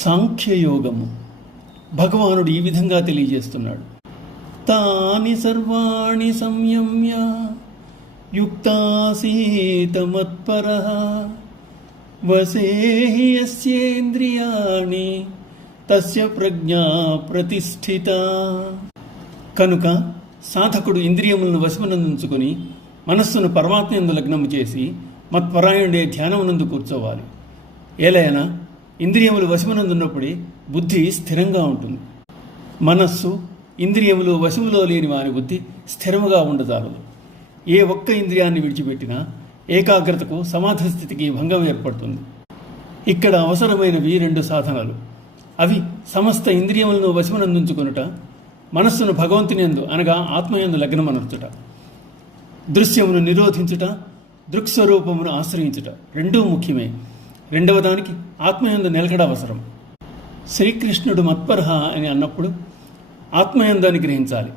సాంఖ్యయోగము. భగవానుడు ఈ విధంగా తెలియజేస్తున్నాడు. తాని సర్వాణి సంయమ్య యుక్తాసీత మత్పరః వసేహి యస్యేంద్రియాణి తస్య ప్రజ్ఞా ప్రతిష్ఠిత. కనుక సాధకుడు ఇంద్రియములను వశమునందుంచుకొని మనస్సును పరమాత్మయందు లగ్నము చేసి మత్పరాయణుడే ధ్యానమునందు కూర్చోవాలి. ఏలైనా ఇంద్రియములు వశమునందున్నప్పుడే బుద్ధి స్థిరంగా ఉంటుంది. మనస్సు ఇంద్రియములు వశములో లేని వాని బుద్ధి స్థిరముగా ఉండజాలదు. ఏ ఒక్క ఇంద్రియాన్ని విడిచిపెట్టినా ఏకాగ్రతకు సమాధి స్థితికి భంగం ఏర్పడుతుంది. ఇక్కడ అవసరమైనవి 2 సాధనలు. అవి సమస్త ఇంద్రియములను వశమునందుంచుకొనుట, మనస్సును భగవంతుని యందు అనగా ఆత్మయందు లగ్నమనర్చుట, దృశ్యమును నిరోధించుట, దృక్స్వరూపమును ఆశ్రయించుట. 2 ముఖ్యమే. 2వ దానికి ఆత్మయందు నిలకడ అవసరం. శ్రీకృష్ణుడు మత్పరః అని అన్నప్పుడు ఆత్మయందు అని గ్రహించాలి.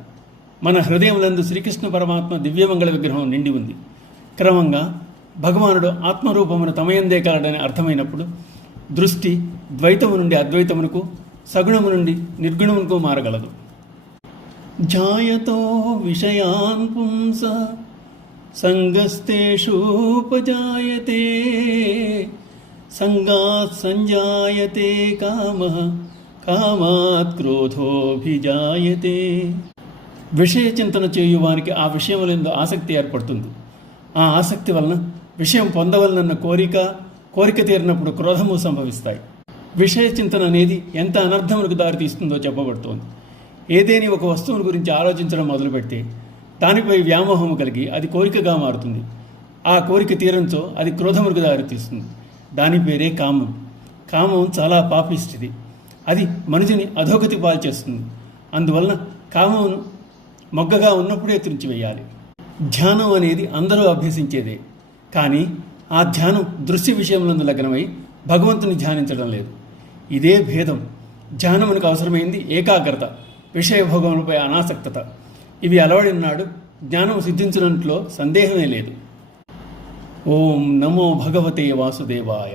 మన హృదయములందు శ్రీకృష్ణ పరమాత్మ దివ్యమంగళ విగ్రహం నిండి ఉంది. క్రమంగా భగవానుడు ఆత్మరూపమును తమయందే కలడని అర్థమైనప్పుడు దృష్టి ద్వైతము నుండి అద్వైతమునకు, సగుణము నుండి నిర్గుణమునకు మారగలదు. జాయతో విషయాన్ పుంస సంగస్తేషూపజాయతే సంగాత్ సంజాయతే కామః కామాత్ క్రోధోభిజాయతే. విషయ చింతన చేయువానికి ఆ విషయములందు ఆసక్తి ఏర్పడుతుంది. ఆ ఆసక్తి వలన విషయం పొందవలనన్న కోరిక తీరినప్పుడు క్రోధము సంభవిస్తాయి. విషయ చింతన అనేది ఎంత అనర్థములకు దారితీస్తుందో చెప్పబడుతోంది. ఏదేని ఒక వస్తువుని గురించి ఆలోచించడం మొదలుపెడితే దానిపై వ్యామోహము కలిగి అది కోరికగా మారుతుంది. ఆ కోరిక తీరంతో అది క్రోధములకు దారితీస్తుంది. దాని పేరే కామం. కామం చాలా పాపిష్టిది. అది మనిషిని అధోగతి పాల్చేస్తుంది. అందువలన కామమును మొగ్గగా ఉన్నప్పుడే త్రుంచివేయాలి. ధ్యానం అనేది అందరూ అభ్యసించేదే. కానీ ఆ ధ్యానం దృశ్య విషయములందు లగ్నమై భగవంతుని ధ్యానించడం లేదు. ఇదే భేదం. ధ్యానమునకు అవసరమైంది ఏకాగ్రత, విషయభోగములపై అనాసక్తత. ఇవి అలవడినాడు జ్ఞానం సిద్ధించినట్లో సందేహమే లేదు. ఓం నమో భగవతే వాసుదేవాయ.